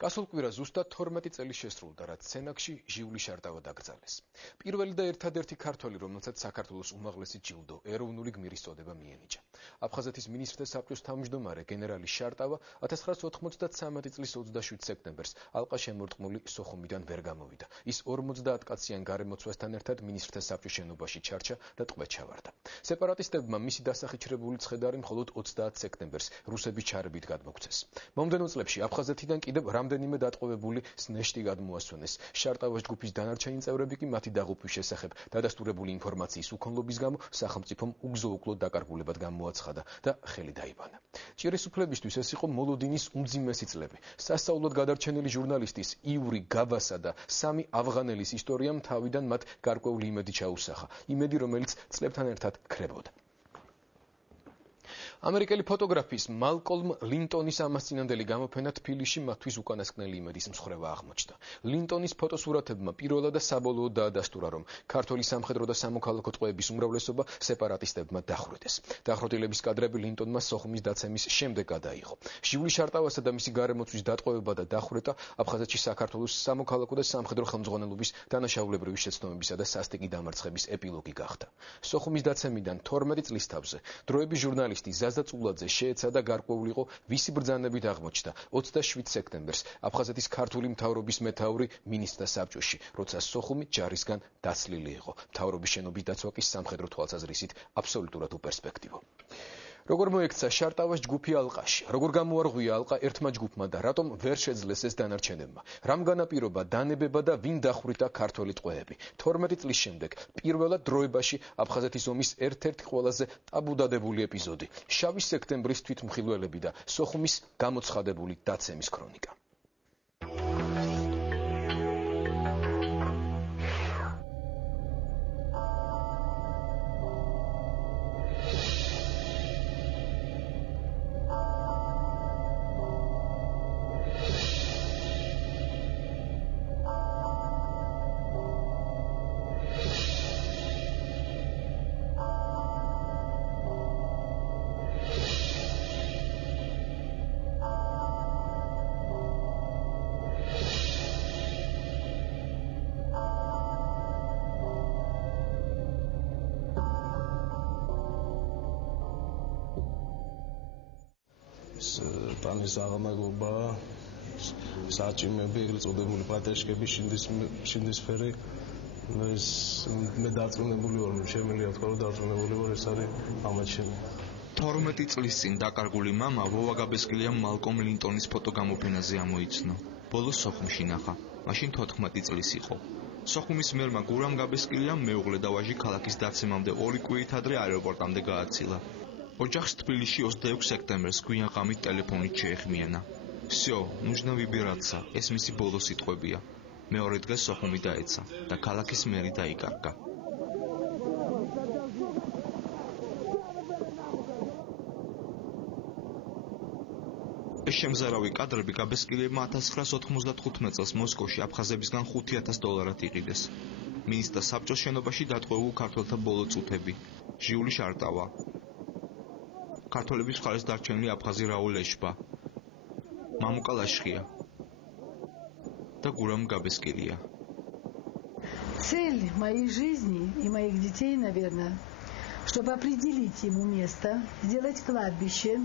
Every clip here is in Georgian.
გასულ კვირას ზუსტად 12 წელი შესრულდა, რაც სენაკში ჟიული შარტავა დაკრძალეს. პირველი და ერთადერთი ქართველი, რომელსაც საქართველოს უმაღლესი ჯილდო, ეროვნული გმირის წოდება მიენიჭა. აფხაზეთის მინისტრთა საბჭოს თავმჯდომარე გენერალი შარტავა 1993 წლის 27 სექტემბერს ალყა შემორტყმული სოხუმიდან ვერ გამოვიდა. ის 50 კაციან გარემოცვასთან ერთად მინისტრთა საბჭოს შენობაში ჩარჩა და ტყვედ ჩავარდა. სეპარატისტებმა მისი დასახიჩრებული ცხედარი მხოლოდ 30 სექტემბერს რუსების ჩარებით გადმოგვცეს. მომდევნო წლებში აფხაზეთიდან კიდევ რამდენიმე დატყვევებული სნეშტი გადმოასვენეს. შარტავას ჯგუფის დანარჩენი წევრები კი მათი დაღუპვის შესახებ დადასტურებული ინფორმაციის უქონლობის გამო სახელმწიფომ უგზო-უკლოდ დაკარგულებად გამოაცხადა და ხელი დაიბანა. ჭირის უფლებისთვის ეს იყო მოლოდინის უმძიმესი წლები. სასწაულად გადარჩენილი ჟურნალისტის იური გავასა და 3 ავღანელის ისტორიამ თავიდან მათ გარკვეული იმედი ჩაუსახა. იმედი, რომელიც წლებთან ერთად ქრებოდა. ამერიკელი ფოტოგრაფის მალკოლმ ლინტონის ამასწინებელი გამოფენა თბილისში მათთვის უკანასკნელი იმედის მსხრევა აღმოჩნდა. ლინტონის ფოტოსურათებმა პირველად და საბოლოოდ დაადასტურა, რომ ქართული სამხედრო და სამოქალაქო ტყვეების უმრავლესობა სეპარატისტებმა დახვრიტეს. დახვრეტილების კადრები ლინტონმა სოხუმის დაცემის შემდეგ გადაიღო. ჟიული შარტავასა და მისი გარემოცვის დატყვევება და დახვრეტა აფხაზეთში საქართველოს სამოქალაქო და სამხედრო ხელმძღვანელობის დანაშაულებრივი შეცდომებისა და სასტიკი დამარცხების ეპილოგი გახდა. სოხუმის დაცემიდან 12 წლის თავზე დროების ჟურნალისტი ზაზაწულაძე შეეცადა გარკვეულიყო ვისი ბრძანებით აღმოჩნდა 27 სექტემბერს აფხაზეთის ქართული მთავრობის მეთაური მინისტრთა საბჭოში, როცა სოხუმი ჯარისგან დაცლილი იყო. მთავრობის შენობის დაცვა კი სამხედრო თვალსაზრისით აბსოლუტურად უპერსპექტივო. როგორ მოექცა შარტავას ჯგუფი ალყაში, როგორ გამოარღვია ალყა ერთმა ჯგუფმა და რატომ ვერ შეძლეს ეს დანარჩენებმა, რამ განაპირობა დანებება და ვინ დახვრიტა ქართველი ტყვეები. 12 წლის შემდეგ პირველად დროებაში აფხაზეთის ომის ერთ-ერთი ყველაზე ტაბუდადებული ეპიზოდი, შავი სექტემბრის თვითმხილველები და სოხუმის გამოცხადებული დაცემის ქრონიკა. ტანის აღამაგობა, საჭიმები, ეგრეთ წოდებული პატეშკები, შინდისფერი. მე დარწმუნებული ვარ, შემიძლია თქვა, რომ დარწმუნებული ვარ, ეს არის ამაჩემი. 12 წლის წინ დაკარგული მამა ვოვა გაბესკილიამ მალკოლმ ლინტონის ფოტოგამოფენაზე ამოიცნო. ბოლოს სოხუმში ნახა. მაშინ 14 წლის იყო. სოხუმის მერმა გურამ გაბესკილიამ მეუღლე და ვაჟი ქალაქის დაცემამდე 2 კვირით ადრე აეროპორტამდე გააცილა. ოჯახს თბილისში 26 სექტემბერს გვიან ღამით ტელეფონით შეეხმიანა. всё, нужно выбираться, ეს მისი ბოლო სიტყვებია. მეორე დღეს სოხუმი დაეცა და ქალაქის მერი დაიკარგა. ეს შემზარავი კადრები გაბესკილიებმა 1995 წელს მოსკოვში აფხაზებისგან $5,000 იყიდეს. მინისტრთა საბჭოს შენობაში დატყვევულ ქართველთა ბოლო წუთები. ჟიული შარტავა. ქართველების მხარეს დარჩენილი აფხაზი რაულ ეშბა, მამუკა ლაშხია და გურამ გაბესკილია. Цель моей жизни и моих детей, наверное, чтобы определить ему место, сделать кладбище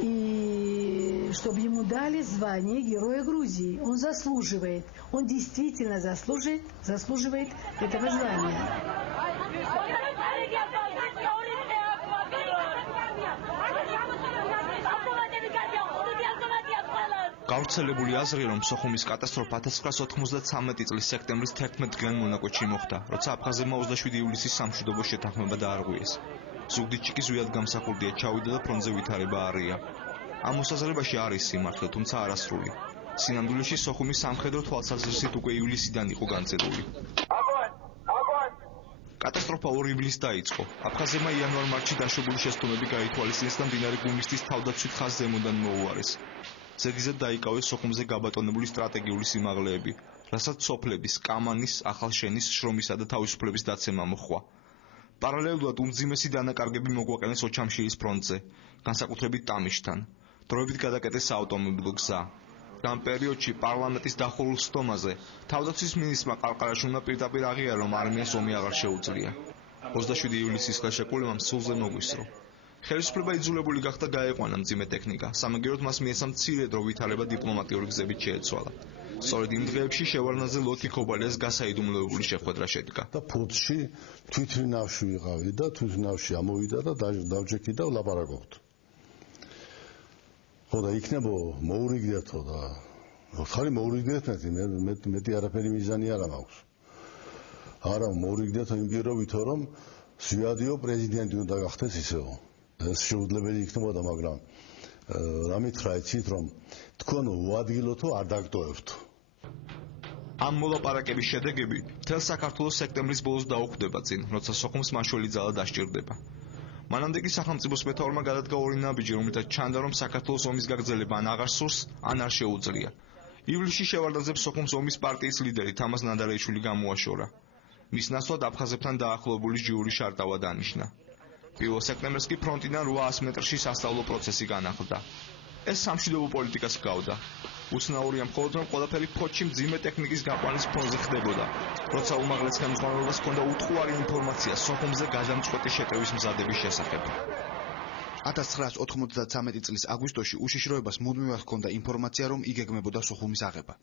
и чтобы ему дали звание Героя Грузии. Он заслуживает, он действительно заслуживает этого звания. გავრცელებული აზრია, რომ სოხუმის კატასტროფა 1993 წლის სექტემბრის 11 დღიან მონაკვეთში მოხდა, როცა აფხაზებმა 27 ივლისის სამშვიდობო შეთანხმება დაარღვიეს. ზუგდიდში კი ზვიად გამსახურდია ჩავიდა და ფრონტზე ვითარება არია. ამ მოსაზრებაში არის სიმართლე, თუმცა არასრული. სინამდვილეში სოხუმის სამხედრო თვალსაზრისით უკვე ივლისიდან იყო განცდებული. კატასტროფა 2 ივლისს დაიწყო. აფხაზებმა იანვარ-მარტში დაშვებული შეცდომები გაითვალისწინეს და მდინარე გუმისთის თავდაცვით ხაზს ზემოდან მოუარეს. ზედიზედ დაიკავეს სოხუმზე გაბატონებული სტრატეგიული სიმაღლეები, რასაც სოფლების, კამანის, ახალშენის, შრომისა და თავისუფლების დაცემა მოჰყვა. პარალელურად უმძიმესი დანაკარგები მოგვაყენეს ოჩამშირის ფრონტზე, განსაკუთრებით ტამიშთან. დროებით გადაკეტეს საავტომობილო გზა. და ამ პერიოდში პარლამენტის დახურულ სტომაზე თავდაცვის მინისტრმა ყარყარაშვილმა პირდაპირ აღიარა, რომ არმიას ომი აღარ შეუძლია. 27 ივლისის ხელშეკრულებამ სულზე მოგვისრო. ხელისუფლება იძულებული გახდა გაეყვანა მძიმე ტექნიკა, სამაგიეროდ მას მიეცა მცირე დრო ვითარება დიპლომატიური გზებით შეეცვალა. სწორედ იმ დღეებში შევარდნაძე ლოთი ქობალიას გასაიდუმლოებული შეხვედრა შედგა. და ფოთში თვითნავში ვიყავი და თვითნავში ამოვიდა და დავჯექი და ვლაპარაკობთ. ხო და იქნებო მოურიგდეთო და ხარი მოურიგდეთ მეტი არაფერი მიზანი არ მაქვს. არა მოურიგდეთო იმ პირობითო რომ ზვიადიო პრეზიდენტი უნდა გახდეს ისეო. ეს შეუძლებელი იქნებოდა, მაგრამ რა მითხრა იცით რომ თქვენ უადგილოთო არ დაგტოვებთ. ამ მოლაპარაკების შედეგები მთელ საქართველოს სექტემბრის ბოლოს დაუხვდება წინ, როცა სოხუმს მაშველი ძალა დასჭირდება. მანამდე კი სახელმწიფოს მეთაურმა გადადგა ორი ნაბიჯი, რომლითაც ჩანდა, რომ საქართველოს ომის გაგრძელება ან აღარ სურს, ან არ შეუძლია. ივლისში შევარდნაძემ სოხუმს ომის პარტიის ლიდერი თამაზ ნადარეიშვილი გამოაშორა. მის ნაცვლად აფხაზებთან დაახლოებული ჟიური შარტავა დანიშნა. 1 სექტემბერს კი ფრონტიდან 800 მეტრში სასწავლო პროცესი განახლდა. ეს სამშვიდობო პოლიტიკას ჰგავდა. უცნაურია მხოლოდ რომ ყველაფერი ფოთში მძიმე ტექნიკის გაყვანის ფონზე ხდებოდა, როცა უმაღლეს ხელმძღვანელობას ჰქონდა უთხოვარი ინფორმაცია სოხუმზე გადამწყვეტი შეტევის მზადების შესახებ. 1993 წლის აგვისტოში უშიშროებას მუდმივად ჰქონდა ინფორმაცია, რომ იგეგმებოდა სოხუმის აღება.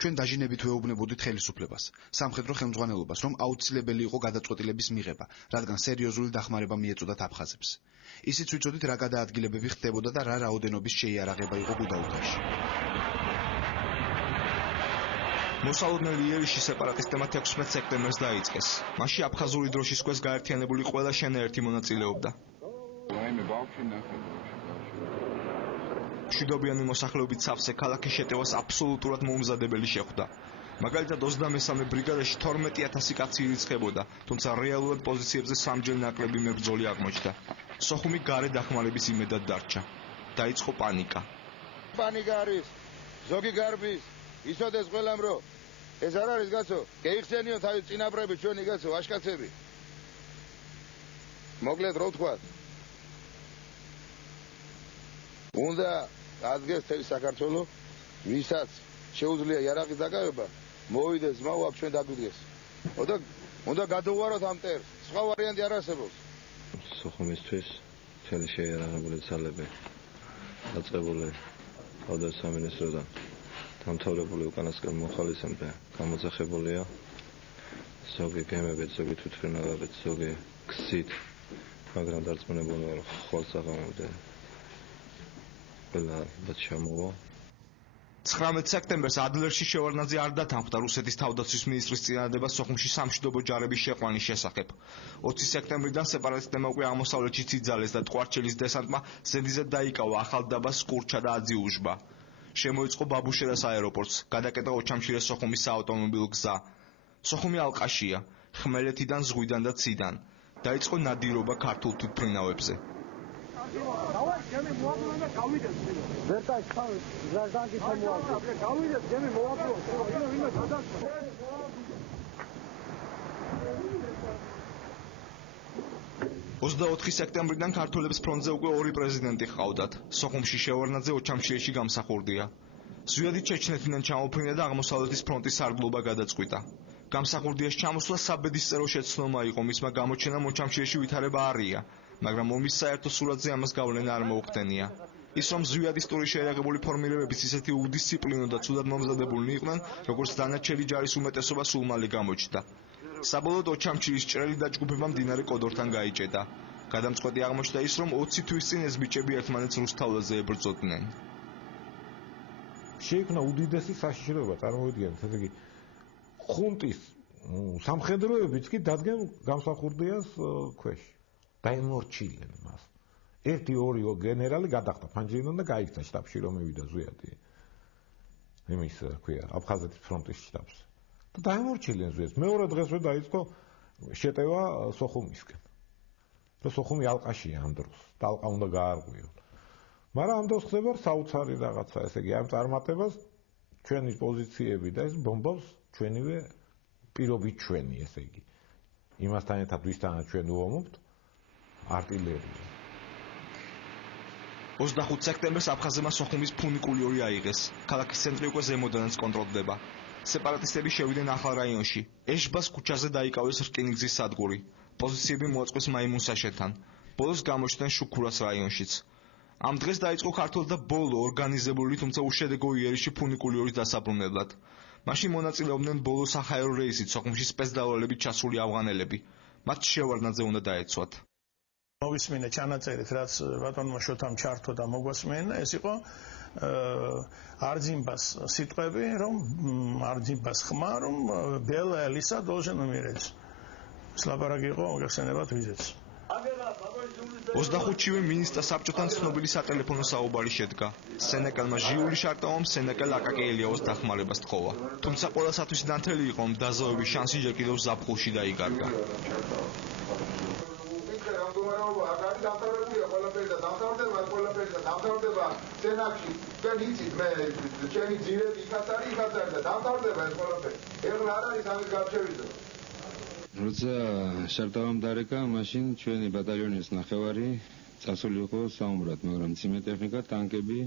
ჩვენ დაჟინებით ვეუბნებოდით ხელისუფლებას, სამხედრო ხელმძღვანელობას, რომ აუცილებელი იყო გადაწყვეტილების მიღება, რადგან სერიოზული დახმარება მიეწოდათ აფხაზებს. ისიც ვიცოდით რა გადაადგილებები ხდებოდა და რა რაოდენობის შეიარაღება იყო გუდაუთაში. მოსალოდნელი იერიში სეპარატისტებმა 16 სექტემბერს დაიწყეს. მასში აფხაზური დროშის ქვეშ გაერთიანებული ყველა შენაერთი მონაწილეობდა. მშვიდობიანი მოსახლეობით სავსე ქალაქის შეტევას აბსოლუტურად მოუმზადებელი შეხვდა. მაგალითად 23 ბრიგადაში 12000 კაცი ირიცხებოდა, თუმცა რეალურად პოზიციებზე სამჯერ ნაკლები მებრძოლი აღმოჩნდა. სოხუმი გარე დახმარების იმედად დარჩა. დაიწყო პანიკა. პანიკა არის, ზოგი გარბის, იცოდეს ყველამ რომ ეს არ არის კაცო, გეიხსენიო თავის წინაპრები ჩვენი კაცო, ვაშკაცები. მოკლედ რო ვთქვათ. უნდა ადგენს თელი საქართველო, ვისაც შეუძლია იარაღის დაკავება, მოვიდეს ძმაო აქ ჩვენ დაგვიდგეს. უნდა გადოვაროთ ამ ტერს, სხვა ვარიანტი არ არსებობს. სოხუმისთვის მთელი შეიარაღებული ძალები დაწყებული თავდაცვის სამინისტროდან დამთავრებული უკანასკნელ მოხალისემდე გამოძახებულია. ზოგი გემებით, ზოგი თვითმფრინავებით, ზოგი გზით, მაგრამ დარწმუნებულია რომ ხვალ საღამომდე ყველა ჩამოვა. 19 სექტემბერს ადლერში შევარდნაძე არ დათანხმდა რუსეთის თავდაცვის მინისტრის წინადადება სოხუმში სამშვიდობო ჯარების შეყვანის შესახებ. 20 სექტემბრიდან სეპარატისტებმა უკვე აღმოსავლეთში ციძალეს და ტყვარჩელის დესანტმა ზედიზედ დაიკავა ახალდაბა, სკურჩა და აძიუჟბა. შემოიწყო ბაბუშერას აეროპორტს, გადაკეტა ოჩამშილეს სოხუმის საავტომობილო გზა. სოხუმი ალყაშია, ხმელეთიდან, ზღვიდან და ციდან. დაიწყო ნადირობა ქართულ თვითმფრინავებზე. ...24 სექტემბრიდან ქართველებს ფრონტზე უკვე ორი პრეზიდენტი ჰყავდათ. სოხუმში შევარდნაძე, ოჩამშილეში გამსახურდია. ზვიადი ჩეჩნეთიდან ჩამოფრინდა და აღმოსავლეთის ფრონტის სარდლობა გადაწყვიტა. გამსახურდიას ჩამოსვლა საბედისწერო შეცდომა იყო, მისმა გამოჩენამ ოჩამშილეში ვითარება არია, მაგრამ ომის საერთო სურათზე ამას გავლენა არ მოუხდენია. ის რომ ზვიადისტური შეიარაღებული ფორმირებების ისეთი უდისციპლინო და ცუდად მომზადებულნი იყვნენ, როგორც დანარჩენი ჯარის უმეტესობა სულ მალე გამოჩნდა. საბოლოოდ ოჩამჩილის ჭრელი დაჯგუფება მდინარე კოდორთან გაიჭედა. გადამწყვეტი აღმოჩნდა ის, რომ 20 თვის წინ ეს ბიჭები ერთმანეთს რუსთავლაზე ებრძოდნენ. შეიქმნა უდიდესი საშიშროება, წარმოიდგინეთ, ესე იგი ხუნტის სამხედროებიც კი დადგენ გამსახურდიას ქვეშ. დაემორჩიlen მას. 1-2 გენერალი გადახდა ფანჯრიდან და გაიქცა შტაბში, რომ მივიდა ზვიადი. იმის, ქვია, აფხაზეთის ფრონტის შტაბს. და დაემორჩიlen ზვიადს. მეორე დღესვე დაიწყო შეტევა სოხუმისკენ. და სოხუმი ალყაშია ამ დროს. და ალყა უნდა გაარღვიონ. მაგრამ ამ დროს ხდება საოცარი რაღაცა, ესე იგი, ამ წარმატებას ჩვენი პოზიციები და ეს ბომბავს ჩვენივე პირობით ჩვენი, ესე იგი. იმასთან ერთად ვისთანაც ჩვენ უომობთ არტილერია. 25 სექტემბერს აფხაზებმა სოხუმის ფუნიკულიორი აიღეს. ქალაქის ცენტრი უკვე ზემოდანაც კონტროლდება. სეპარატისტები შევიდნენ ახალ რაიონში. ეშბას ქუჩაზე დაიკავეს რკინიგზის სადგური. პოზიციები მოაწყვეს მაიმუნსაშენთან. ბოლოს გამოჩნდნენ შუქურას რაიონშიც. ამ დღეს დაიწყო ქართველთა ბოლო ორგანიზებული, თუმცა უშედეგო იერიში ფუნიკულიორის დასაბრუნებლად. მაშინ მონაწილეობდნენ ბოლო საჰაერო რეისით სოხუმში სპეცდავალებით ჩასული ავღანელები. მათ შევარდნაძე უნდა დაეცვათ. მოვისმინე ჩანაწერით, რაც ბატონმა შოთამ ჩართო და მოგვასმენა, ეს იყო არძიმბას სიტყვები, რომ არძიმბას ხმა, რომ ბელა ელისა должен умереть. ლაპარაკი იყო მოგახსენებათ ვიზეც. 25-ივე მინისტრთა საბჭოთან ცნობილი სატელეფონო საუბარი შედგა. სენეკელმა ჟიული შარტავამ სენეკელ აკაკი ელიაოს დახმარებას თხოვა. თუმცა ყველასათვის ნათელი იყო, რომ დაზავების შანსი ჯერ კიდევ ზაფხულში დაიკარგა. დამთავრდება სენაკში თქვენ იცით მე ჩემი ძირები იქაც არის და დამთავრდება ეს ყველაფერი ეხლა არ არის ამის გარჩევისა როცა შარტავამ დარეკა მაშინ ჩვენი ბატალიონის ნახევარი წასული იყო საომრად მაგრამ მძიმე ტექნიკა ტანკები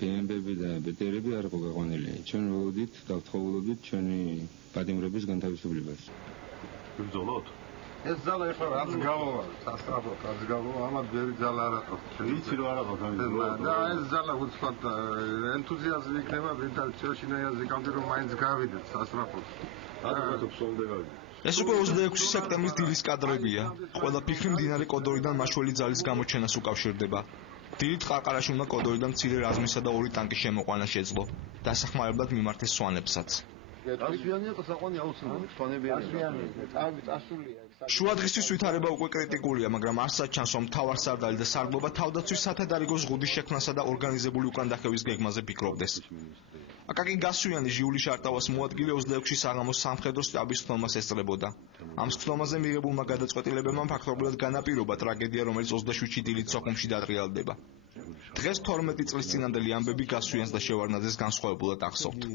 ბმბ-ები და ბტრ-ები არ იყო გაყვანილი ჩვენ ველოდით დავთხოვულობდით ჩვენი პატიმრების განთავისუფლებას ბრძოლოთ ეს ძალა ეხლა რაც გავოვა, სასწრაფოდ რაც გავოვა, ამათ ბევრი ძალა არ აყავს. იცი რომ არ აყავს ამის ძალა. და ეს ძალა უცბად ენთუზიაზმი იქნება, ვინც ჩოშინაიაზე კამდე რომ მაინც გავიდეთ სასწრაფოდ. ადრე ფსონდე გავიდეთ. ეს უკვე 26 სექტემბრის დილის კადრებია. ყველა ფიქრი მდინარე კოდორიდან მაშველი ძალის გამოჩენას უკავშირდება. დილით ყარყარაში უნდა კოდორიდან მცირე რაზმისა და 2 ტანკის შემოყვანა შეძლო. დასახმარებლად მიმართეს სვანებსაც. შუადღისთვის ვითარება უკვე კრიტიკულია, მაგრამ არსად ჩანს, რომ მთავარსარდალი და სარდლობა თავდაცვის სათადარიგო ზღუდის შექმნასა და ორგანიზებული უკანდახევის გეგმაზე ფიქრობდეს. აკაკი გასვიანი ჟიული შარტავას მოადგილე 26-ში საღამოს სამხედრო შტაბის ხდომას ესწრებოდა. ამ ხდომაზე მიღებულმა გადაწყვეტილებებმა ფაქტობრივად განაპირობა ტრაგედია, რომელიც 27-ში დილით სოხუმში დატრიალდება. დღეს 12 წლის წინანდელი ამბები გასვიანს და შევარდნაძეს განსხვავებულად ახსოვთ.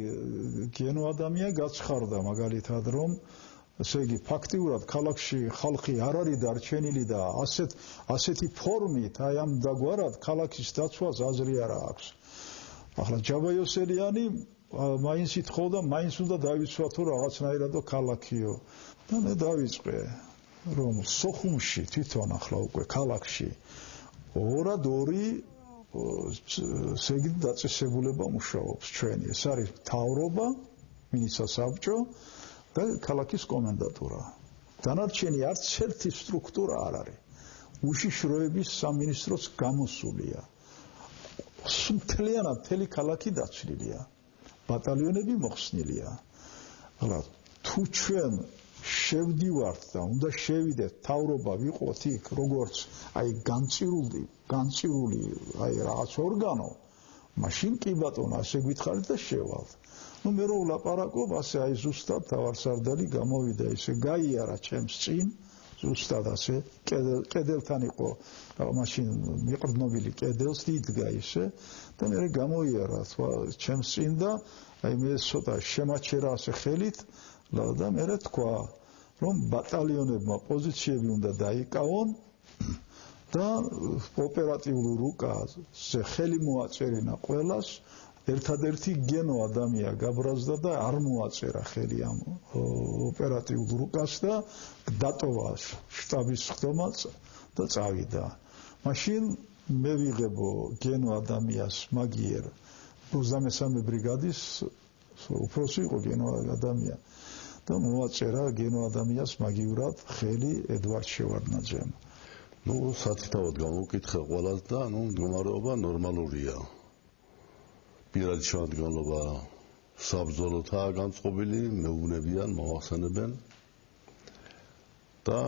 გენო ადამია გაცხარდა მაგალითად, რომ ესე იგი ფაქტიურად ქალაქში ხალხი არ არის დარჩენილი და ასეთი ფორმით აი ამ დაგვარად ქალაქის დაცვას აზრი არ აქვს. ახლა ჯაბაიოსელიანი მაინც ითხოვდა, მაინც უნდა დავიცვა თუ რაღაცნაირად ქალაქიო. და მე დავიწყე, რომ სოხუმში თვითონ ახლა უკვე ქალაქში 2 სეგით დაწესებულება მუშაობს ჩვენი. ეს არის მთავრობა, მინისტრთა საბჭო და ქალაქის კომენდატურა. დანარჩენი არც ერთი სტრუქტურა არ არის. უშიშროების სამინისტროც გამოსულია. მთლიანად მთელი ქალაქი დაცლილია. ბატალიონები მოხსნილია. ახლა თუ ჩვენ შევდივართ და უნდა შევიდეთ მთავრობა ვიყოთ იქ როგორც აი განწირული აი რაღაც ორგანო მაშინ კი ბატონო ასე გითხარით და შევალთ. ნუ მე რო ვლაპარაკობ ასე აი ზუსტად თავარსარდალი გამოვიდა ისე გაიარა ჩემს წინ ზუსტად ასე კედელთან იყო მაშინ მიყრდნობილი კედელს იდგა ისე და მე გამოიარა ჩემს წინ და აი მე ცოტა შემაჩერა ასე ხელით და მე თქვა რომ ბატალიონებმა პოზიციები უნდა დაიკავონ და ოპერატიულ რუკაზე ხელი მოაწერინა ყველას ერთადერთი გენო ადამია გაბრაზდა და არ მოაწერა ხელი ამ ოპერატიულ რუკას და დატოვა შტაბის ხდომაც და წავიდა. მაშინ მე ვიღებო გენო ადამიანს მაგიერ 23 ბრიგადის უფროსი იყო გენო ადამია და მოაწერა გენო ადამიანს მაგივრად ხელი ედვარდ შევარდნაძემ. ნუ სათითაოდ გამოვკითხე ყველას და ნუ მდგომარეობა ნორმალურია. პირადი შემადგენლობა საბრძოლოთაა განწყობილი, მეუბნებიან, მომახსენებენ და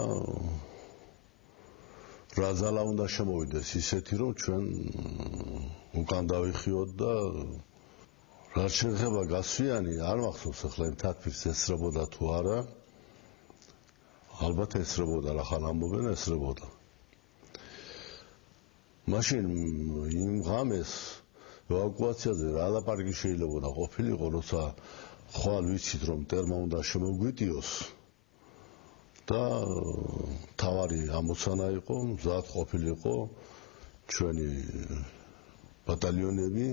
რა ძალა უნდა შემოვიდეს ისეთი, რომ ჩვენ უკან დავიხიოთ და რაც შეეხება გასვიანი, არ მახსოვს ახლა იმ თათბირს ესწრებოდა თუ არა. ალბათ ესწრებოდა, რა ხან ამბობენ ესწრებოდა. მაშინ იმ ღამეს ევაკუაციაზე რა ლაპარაკი შეიძლება ყოფილიყო, როცა ხვალ ვიცით რომ ტერმა უნდა შემოგვიტიოს და თავარი ამოცანა იყო, მზად ყოფილიყო ჩვენი ბატალიონები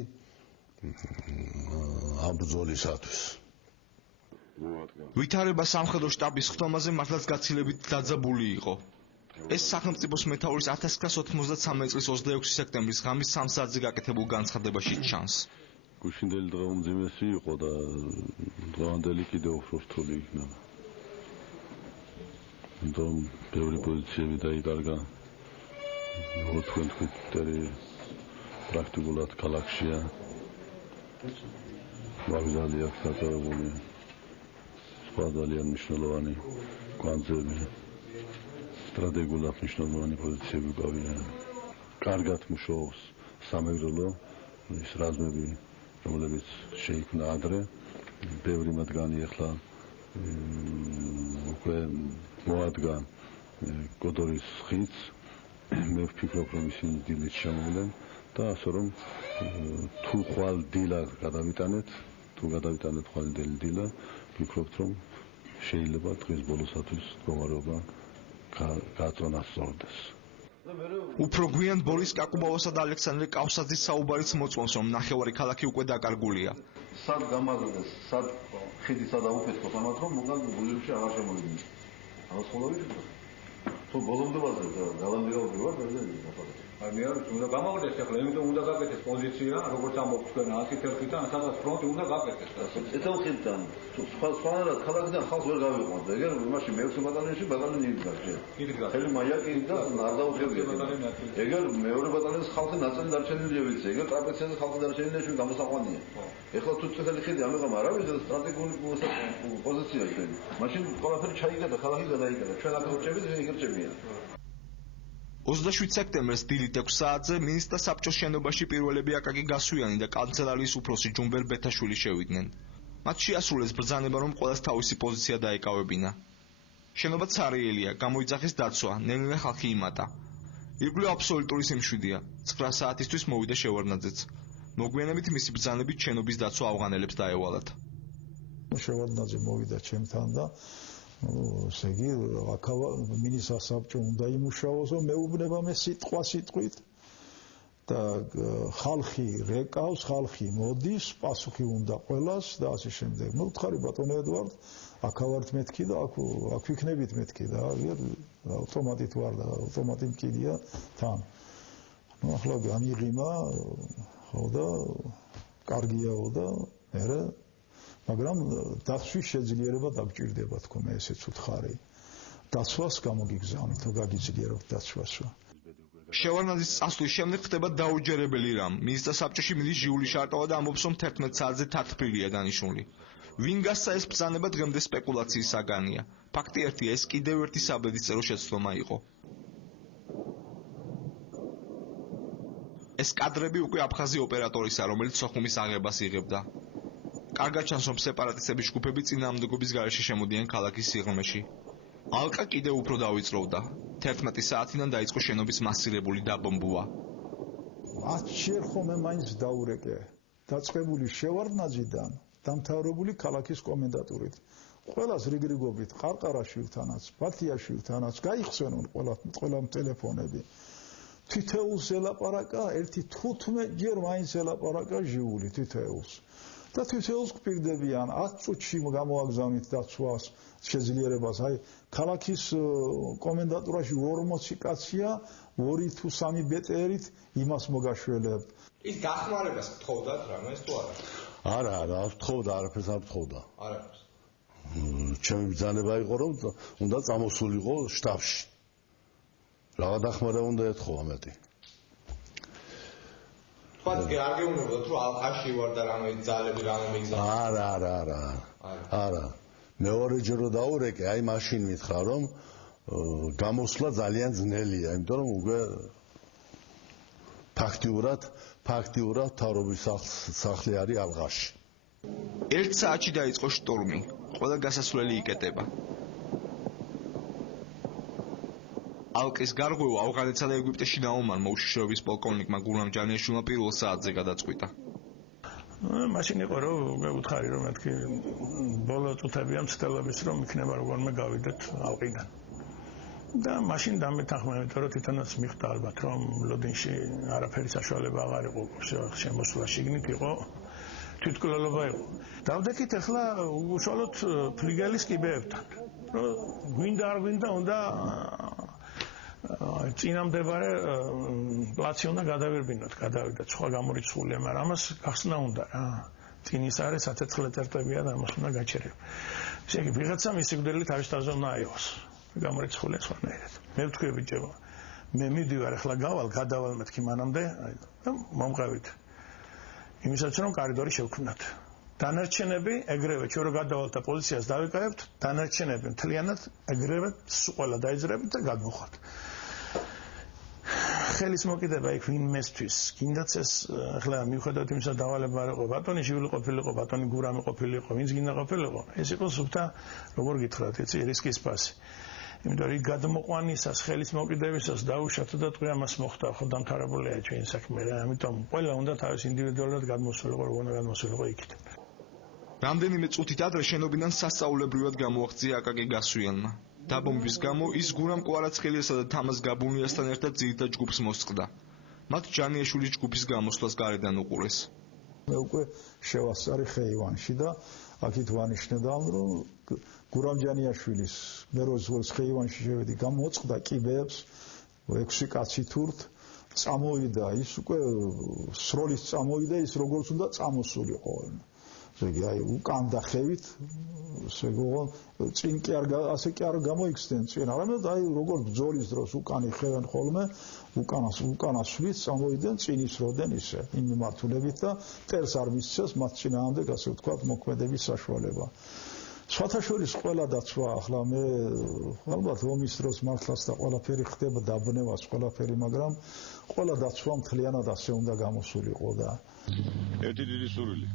ამ ბრძოლისათვის. ვითარება სამხედრო შტაბის ხდომაზე მართლაც გაცილებით დაძაბული იყო. ეს სახელმწიფოს მეთაურის 1993 წლის 26 სექტემბრის ღამის 3 საათზე გაკეთებულ განცხადებაში ჩანს. გუშინდელი დღე უმძიმესი იყო და დღევანდელი კიდევ უფრო რთული იქნება. თუმცა ბევრი პოზიციები დაიკარგა. თქვენ თქვენი პრაქტიკულად ქალაქშია. ვაგზალი აქვს დაკავებული. სხვა ძალიან მნიშვნელოვანი კვანძები. სტრატეგიულად მნიშვნელოვანი პოზიციები გავიან. კარგად მუშაობს სამეგრელო ის რაზმები, რომლებიც შეიქმნა ადრე. ბევრი მათგანი ახლა უკვე მოადგა კოდორის ხიდს. მე ვფიქრობ, რომ ისინი დილით შემოვლენ და ასე რომ თუ ხვალ დილა გადავიტანეთ, ხვალინდელი დილა, ვფიქრობთ, რომ შეიძლება დღის ბოლოსათვის მდგომარეობა გაწონასწორდეს. უფრო გვიან ბორის კაკუბავასა და ალექსანდრე კავსაძის საუბარიც მოწმობს, რომ ნახევარი ქალაქი უკვე დაკარგულია. სად გამარჯვდეს, სად ხიდი სადა უფეთქოს ამათ, რომ მოგან გულებში აღარ შემოვიდნენ. ამას ხოლმე თუ ბოლომდებაზე გალანდირაობდი ვარ და აი მე არ უნდა გამოვდეს ახლა, იმიტომ უნდა გაკეთდეს პოზიცია, როგორც ამბობთ თქვენ 101-ით და სადაც ფრონტი უნდა გაკეთდეს. ეთელხიდან სხვანაირად ქალაქიდან ხალხს ვერ გავიყვანთ. ეგერ მაშინ მე-6 ბატალიონში ბატალიონი იდგა. ხელი მაიაკი და არ დაუხევია. ეგერ მეორე ბატალიონის ხალხი ნაწილი დარჩენილია ვიცი. ეგერ ტრაპეციაზე ხალხი დარჩენილია შენ გამოსაყვანია. ეხლა თუ წითელი ხიდი ამიღამ არავის და სტრატეგიული პოზიცია ჩვენ. მაშინ ყველაფერი ჩაიგდა, ქალაქი გადაიგდა. ჩვენ აქ ვჭებით, ეგერ ჭებია. 27 სექტემბერს დილით 6 საათზე მინისტრთა საბჭოს შენობაში პირველები აკაკი გასუიანი და კანცელარიის უფროსი ჯუმბერ ბეთაშვილი შევიდნენ. მათ შეასრულეს ბრძანება, რომ ყველას თავისი პოზიცია დაეკავებინა. შენობა ცარიელია, გამოიძახეს დაცვა, ნელ-ნელა ხალხი იმატა. ირგვლივ აბსოლუტური სიმშვიდეა. 9 საათისთვის მოვიდა შევარდნაძეც. მოგვიანებით მისი ბრძანებით შენობის დაცვა ავღანელებს დაევალათ. შევარდნაძე მოვიდა ჩემთან და ესე იგი, მინისტრთა საბჭო უნდა იმუშაოსო, მეუბნება მე სიტყვით და ხალხი რეკავს, ხალხი მოდის, პასუხი უნდა ყველას და ასე შემდეგ. ნუ ვთხარი ბატონო ედვარდ, აქ ვართ მეთქი და აქ ვიქნებით მეთქი და ავტომატით ვარ და ავტომატი მკიდია თან. ნუ ახლა გამიღიმა, ხო და კარგიაო და მერე მაგრამ დაცვის შეძლიერება დაგჭირდება თქო მე ესეც უთხარი. დაცვას გამოგიგზავნით, თუ გაგიძლიერებთ დაცვასო. შევარდნაძის წასვლის შემდეგ ხდება დაუჯერებელი რამ. მინისტრთა საბჭოში მიდის ჟიული შარტოვა და ამბობს, რომ 11 საათზე თათბირია დანიშნული. ვინ გასცა ეს ბრძანება დღემდე სპეკულაციის საგანია. ფაქტი ერთია, ეს კიდევ ერთი საბედისწერო შეცდომა იყო. ეს კადრები უკვე აფხაზი ოპერატორისა, რომელიც სოხუმის აღებას იღებდა. კარგად ჩანს, რომ სეპარატისტების ჯგუფები წინააღმდეგობის გარეშე შემოდიან ქალაქის სიღრმეში. ალყა კიდევ უფრო დავიწროვდა. 11 საათიდან დაიწყო შენობის მასირებული დაბომბვა. 10 ჯერ ხომე მაინც დაურეკე. დაწყებული შევარდნაძიდან, დამთავრებული ქალაქის კომენდატურით. ყველას რიგრიგობით ყარყარაშვილთანაც, ბათიაშვილთანაც გაიხსენონ ყველამ ტელეფონები. თითოეულს ელაპარაკა, ერთი 15 ჯერ მაინც ელაპარაკა ჟიული თითოეულს. და თითოეულს გვპირდებიან 10 წუთში გამოაგზავნით დაცვას შეძლიერებას. აი ქალაქის კომენდატურაში 40 კაცია, 2 თუ 3 ბეტერით იმას მოგაშველებთ. ის დახმარებას გთხოვდათ რამეს თუ არა? არა, არ ვთხოვდა, არაფერს არ ვთხოვდა. არაფერს. ჩემი ბრძანება იყო, რომ უნდა წამოსულიყო შტაბში. რაღა დახმარება უნდა ეთხოვა მეტი. თქვათ კი არ გეუბნებოდათ, რომ ალყაში ვარ და რამე ძალები რამე მიგზავნა. არა. მეორეჯერ რო დაურეკე, აი მაშინ მითხრა, რომ გამოსვლა ძალიან ძნელია, იმიტომ რომ უკვე ფაქტიურად თავრობის სახლი არის ალყაში. 1 საათში დაიწყო შტორმი. ყველა გასასვლელი იკეტება. ალყის გარღვევა ავღანეთსა და ეგვიპტეში დაომარმა უშიშროების პოლკოვნიკმა გურამ ჯანიაშვილმა პირველ საათზე გადაწყვიტა. მაშინ იყო რომ მევუთხარი რომ მეთქი ბოლო წუთებია მცდელობის რომ იქნება როგორმე გავიდეთ ალყიდან. და მაშინ დამეთანხმდა, იმიტომ რომ თვითონაც მიხვდა ალბათ, რომ ლოდინში არაფერი საშუალება აღარ იყო შემოსვლა შიგნით იყო თვითმკვლელობა იყო. დავდექით ახლა უშუალოდ ფლიგელის კიბეებთან. რომ გვინდა არ გვინდა უნდა წინამდებარე პლაცი უნდა გადავირბინოთ, გადავიდეთ, სხვა გამორიცხულია, მაგრამ ამას გახსნა უნდა რა. წინის არის საცეცხლე წერტებია და ამას უნდა გაჩერება. ესე იგი, ვიღაცამ ის სიკვდილი თავის თავზე უნდა აიღოს. გამორიცხულია სხვანაირად. მე ვთქვი ბიჭებო, მე მივდივარ ახლა გადავალ მეთქი მანამდე და მომყევით. იმისაც რომ კარიდორი შევქმნათ. დანარჩენები ეგრევე ჩვენ რო გადავალთ და პოლიციას დავიკავებთ, დანარჩენები მთლიანად ეგრევე ყველა დაიძრებით და გადმოხვართ. ხელის მოკიდება იქ ვინმესთვის, კიდაც ეს ახლა მიუხედავად იმისა დავალება არ იყო, ბატონი ჟივილი ყოფილიყო, ბატონი გურამი ყოფილიყო, ვინც გინდა ყოფილიყო, ეს იყო სუფთა, როგორ გითხრათ, იცი, რისკის პასი. იმიტომ რომ გადმოყვანისას, ხელის მოკიდებისას დაუშვათ და თქვი ამას მოხდა, ხო დამთავრებულია ჩვენი საქმე რა, ამიტომ ყველა უნდა თავის ინდივიდუალურად გადმოსულიყო, როგორ უნდა გადმოსულიყო იქით. რამდენიმე წუთით ადრე შენობიდან სასწაულებრივად გამოაღწია აკაკი გასვიანმა. დაბომბვის გამო ის გურამ კვარაცხელიასა და თამაზ გაბუნიასთან ერთად ძირითად ჯგუფს მოსწყდა. მათ ჯანიაშვილის ჯგუფის გამოსვლას გარედან უყურეს. მე უკვე შევასწარი ხეივანში და აქით ვანიშნდა რომ გურამ ჯანიაშვილის მე როზს ხეივანში შევედი გამოწყდა კიბეებს 6 კაცი თურთ წამოვიდა ის უკვე სროლის წამოვიდა ის როგორც უნდა წამოსულიყო. ზოგი აი უკან დახევით შეგო წინ კი არ ასე კი არ გამოიქცნენ წინ არამედ აი როგორ ბრძოლის დროს უკანი ხევენ ხოლმე უკანასვლის წამოვიდნენ წინ ისროდნენ ისე იმ მიმართულებით და ტერს არ მისცეს მათ წინააღმდეგ ასე ვთქვათ მოქმედების საშუალება. სხვათაშორის ყველა დაცვა ახლა მე ალბათ ომის დროს მართლაც და ყველაფერი ხდება დაბნევას ყველაფერი მაგრამ ყველა დაცვა მთლიანად ასე უნდა გამოსულიყო და ერთი დიდი სურვილი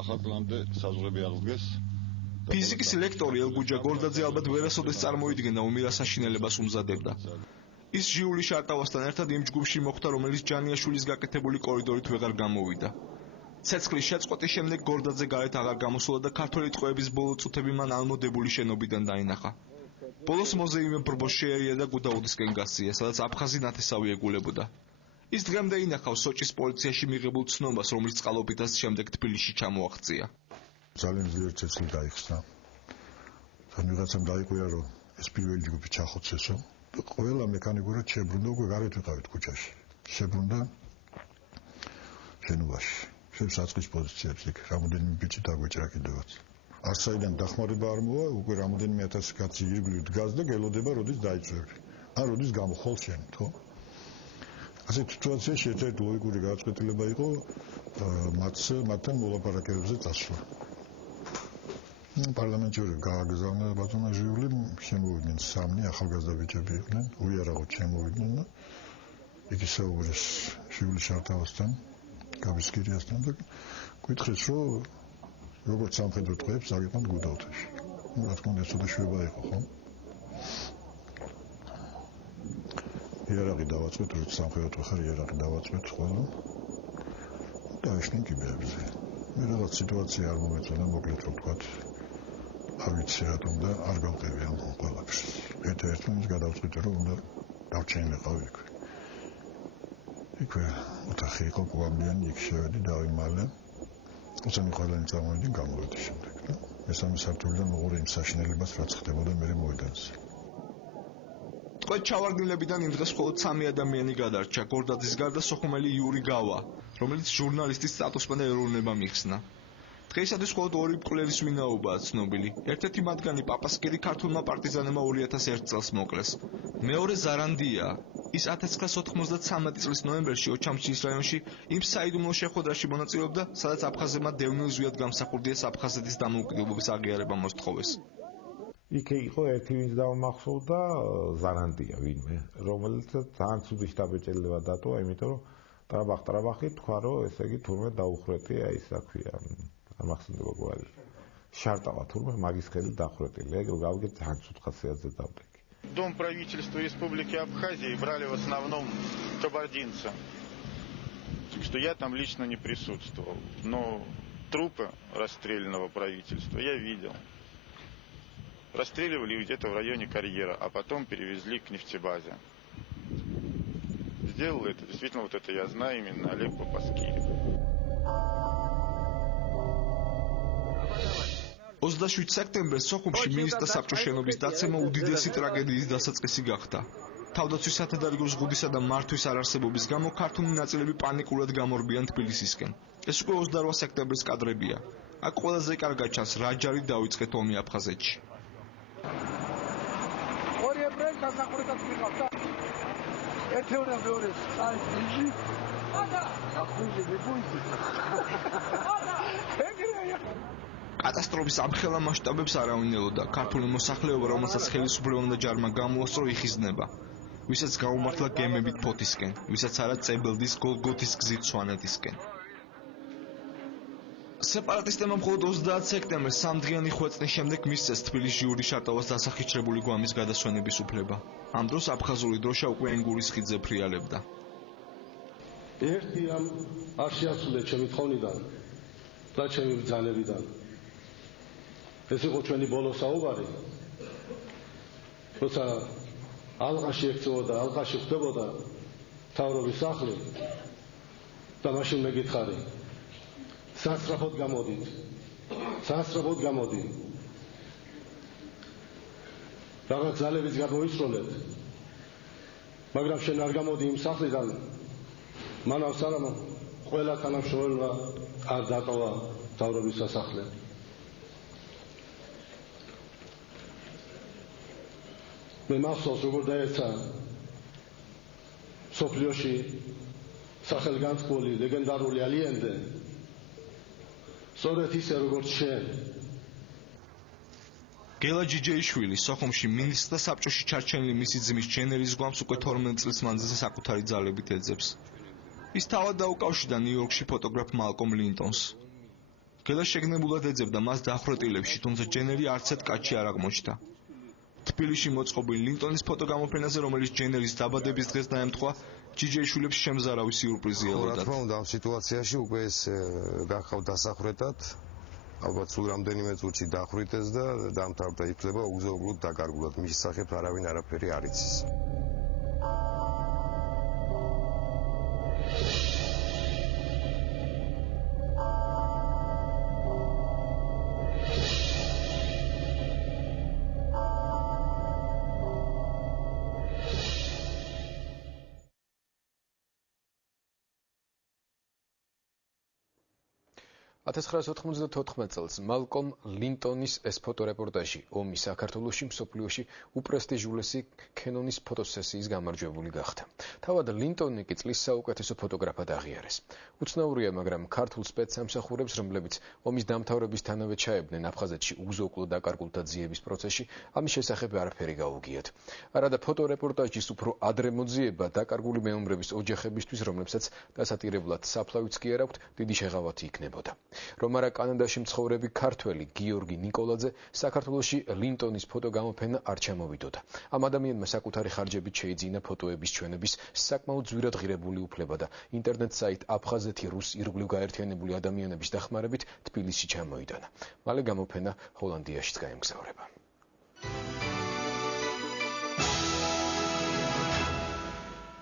ახალწლამდე საზღვრები აღდგეს. ფიზიკის ლექტორი ელგუჯა გორდაძე ალბათ ვერასოდეს წარმოიდგენდა ომირა საშინელებას უმზადებდა. ის ჟიული შარტავასთან ერთად იმ ჯგუფში მოხვდა, რომელიც ჯანიაშვილის გაკეთებული კორიდორით ვეღარ გამოვიდა. ცეცხლის შეწყვეტის შემდეგ გორდაძე გარეთ აღარ გამოსულა და ქართველი ტყვეების ბოლო წუთები მან ალმოდებული შენობიდან დაინახა. ბოლოს მოზეიმე ბრბოს შეერია და გუდაუდისკენ გასცია, სადაც აფხაზი ნათესავი ეგულებოდა. ის დღემდე ინახავს სოჭის პოლიციაში მიღებულ ცნობას, რომლის წყალობითაც შემდეგ თბილისში ჩამოაღწია. ძალიან ძლიერ ცეცხლი დაიხსნა. თან ვიღაცამ დაიყვია, რომ ეს პირველი ჯგუფი ჩახოცესო. ყველა მექანიკურად შებრუნდა, უკვე გარეთ ვიყავით ქუჩაში. შებრუნდა შენობაში. შეფსაწყის პოზიციებს იქ რამოდენიმე ბიჭი დაგვეჭრა კიდევაც. არც საიდან დახმარება არ მოვა, უკვე რამოდენიმე 1000 კაცი ირგვლივ დგას და გელოდება, როდის დაიწვევი. ან როდის გამოხვალ შენ, ხო? ასეთ სიტუაციაში ერთ-ერთი ლოგიკური გადაწყვეტილება იყო მათთან მოლაპარაკებებზე წასვლა. პარლამენტში გააგზავნა ბატონა ჟიული, შემოვიდნენ 3 ახალგაზრდა ბიჭები იყვნენ, უიარაღოდ შემოვიდნენ და იგი საუბრეს ჟიული შარტავასთან, გაბისკირიასთან და გითხრეს, რომ როგორც სამხედრო ტყვეებს აგიყვანთ გუდაუთაში. რა თქმა უნდა, ცოტა შვება იყო, ხო? იარაღი დავაწყვეთ, როცა სამხედრო ტყვე ხარ, იარაღი დავაწყვეთ ხოლმე. დაეშნენ კიბეებზე. მე რაღაც სიტუაცია არ მომეწონა, მოკლედ რომ ვთქვათ, არ ვიცი რატომ და არ გავყევი ამ ყველაფერს. ერთ-ერთი ის გადავწყვიტე, რომ უნდა დავჩენილიყავ იქ. იქვე ოთახი იყო კვამლიანი, იქ შევედი, დავიმალე. უცანი ყველანი წამოვიდნენ, გამოვედი შემდეგ და მესამე სართულიდან მოყურე იმ საშინელებას, რაც ხდებოდა მე მოედანზე. ტყვედ ჩავარდნილებიდან იმ დღეს მხოლოდ 3 ადამიანი გადარჩა, გორდაძის გარდა სოხუმელი იური გავა, რომელიც ჟურნალისტის სტატუსმა და ეროვნება მიხსნა. დღეისათვის მხოლოდ 2 მკვლელის ვინაობაა ცნობილი. ერთ-ერთი მათგანი პაპასკირი ქართულმა პარტიზანებმა 2001 წელს მოკლეს. მეორე ზარანდია. ის 1993 წლის ნოემბერში ოჩამჩის რაიონში იმ საიდუმლო შეხვედრაში მონაწილეობდა, სადაც აფხაზებმა დევნილ ზვიად გამსახურდიეს აფხაზეთის დამოუკიდებლობის აღიარება მოსთხოვეს. იქ იყო ერთი ვინც დავამახსოვრდა ზარანდია ვინმე, რომელიც ძალიან ცუდი შტაბეჭდილება დატოვა, იმიტომ რომ ტრაბახი თქვა, რომ ესე იგი თურმე დაუხრეტია ის საქვია. ამახსენდება გვარი. შარტავა თურმე მაგის ხელით დახვრეტილი. ეგ გავიგე ძალიან ცუდ ხასიათზე დავდექი. Дом правительства Республики Абхазии брали в основном кабардинцы. Так что я там лично не присутствовал. Но трупы расстрелянного правительства я видел. Расстреливали где-то в районе карьера, а потом перевезли к нефтебазе. Сделал это, действительно, вот это я знаю, именно Олег Папаскиев. 27 სექტემბერს სოხუმში მინისტრთა საბჭოს შენობის დაცემა უდიდესი ტრაგედიის დასაწყისი გახდა. თავდაცვის სათადარიგოს ზღუდისა და მართვის არარსებობის გამო ქართული ნაწილები პანიკურად გამორბიან თბილისისკენ. ეს უკვე 28 სექტემბრის კადრებია. აქ ყველაზე კარგად ჩანს რა ჯარი დაიწყეთ ომი აფხაზეთში. ორი ებრაელი დასახურებად მიყავდა. ერთეუნა მეორეს აი იში. აფხაზი მეგოიძი. კატასტროფის ამხელა მასშტაბებს არავინ ელოდა. ქართული მოსახლეობა, რომელსაც ხელისუფლებამ და ჯარმა გამოასწრო, იხიზნება. ვისაც გაუმართლა გემებით ფოთისკენ, ვისაც არა წებელდის გოლგოთის გზით სვანეთისკენ. სეპარატისტებმა მხოლოდ 30 სექტემბერს სამდღიანი ხვეწნის შემდეგ მისცეს თბილისში ჟიური შარტავას დასახიჩრებული გვამის გადასვენების უფლება. ამ დროს აფხაზური დროშა უკვე ენგურის ხიდზე ფრიალებდა. ერთი ამ არ შეასრულეთ ჩემი თხოვნიდან და ჩემი ბრძანებიდან. ეს იყო ჩვენი ბოლო საუბარი. როცა ალყაში ექცეოდა, ალყაში ხდებოდა მთავრობის სახლი და მაშინ მეკითხარი სასწრაფოდ გამოდით. სასწრაფოდ გამოდი. რაღაც ძალების გამოისროლეთ. მაგრამ შენ არ გამოდი იმ სახლიდან. მანამ სანამ ყველა თანამშრომელმა არ დატოვა მთავრობის სასახლე. მე მახსოვს როგორ დაეცა სოფლიოში სახელგანთქმული ლეგენდარული ალიენდე სწორედ ისე როგორც შენ. გელა ჯიჯეიშვილი სოხუმში მინისტრთა საბჭოში ჩარჩენილი მისი ძმის ჯენერის გვამს უკვე 12 წლის მანძილზე საკუთარი ძალებით ეძებს. ის თავად დაუკავშირდა ნიუ-იორკში ფოტოგრაფ მალკომ ლინტონს. გელა შეგნებულად ეძებდა მას დახვრეტილებში, თუმცა ჯენერი არც ერთ კაცში არ აღმოჩნდა. თბილისში მოწყობილ ლინტონის ფოტოგამოფენაზე, რომელიც ჯენერის დაბადების დღეს დაემთხვა, ჯიჯეიშვილებს შემზარავი სიურპრიზი ელოდათ. რა თქმა უნდა, ამ სიტუაციაში უკვე ეს გახავთ დასახრეტად, ალბათ სულ რამდენიმე წუთში დახვრიტეს და დამთავრდა ითვლება უგზო-უგლოდ დაკარგულად. მის სახებ არავინ არაფერი არ იცის. $1994 წელს მალკომ ლინტონის ეს ფოტორეპორტაჟი ომი საქართველოში მსოფლიოში უპრესტიჟულესი კენონის ფოტოსესიის გამარჯვებული გახდა. თავად ლინტონი კი წლის საუკეთესო ფოტოგრაფად აღიარეს. უცნაურია, მაგრამ ქართულ სპეცსამსახურებს, რომლებიც ომის დამთავრებისთანავე ჩაებდნენ აფხაზეთში უგზო-უკლო დაკარგულთა ძიების პროცესში, ამის შესახებ არაფერი გაუგიათ. არადა ფოტორეპორტაჟის უფრო ადრე მოძიება დაკარგული მეომრების ოჯახებისთვის, რომლებსაც დასატირებლად საფლავიც კი არ აქვთ, დიდი შეღავათი იქნებოდა. რომ არა კანადაში მცხოვრები ქართველი გიორგი ნიკოლაძე საქართველოში ლინტონის ფოტოგამოფენა არ ჩამოვიდოდა. ამ ადამიანმა საკუთარი ხარჯებით შეიძინა ფოტოების ჩვენების საკმაოდ ძვირად ღირებული უფლება და ინტერნეტ საიტ აფხაზეთი რუს ირგვლივ გაერთიანებული ადამიანების დახმარებით თბილისში ჩამოიტანა. მალე გამოფენა ჰოლანდიაშიც გაემგზავრება.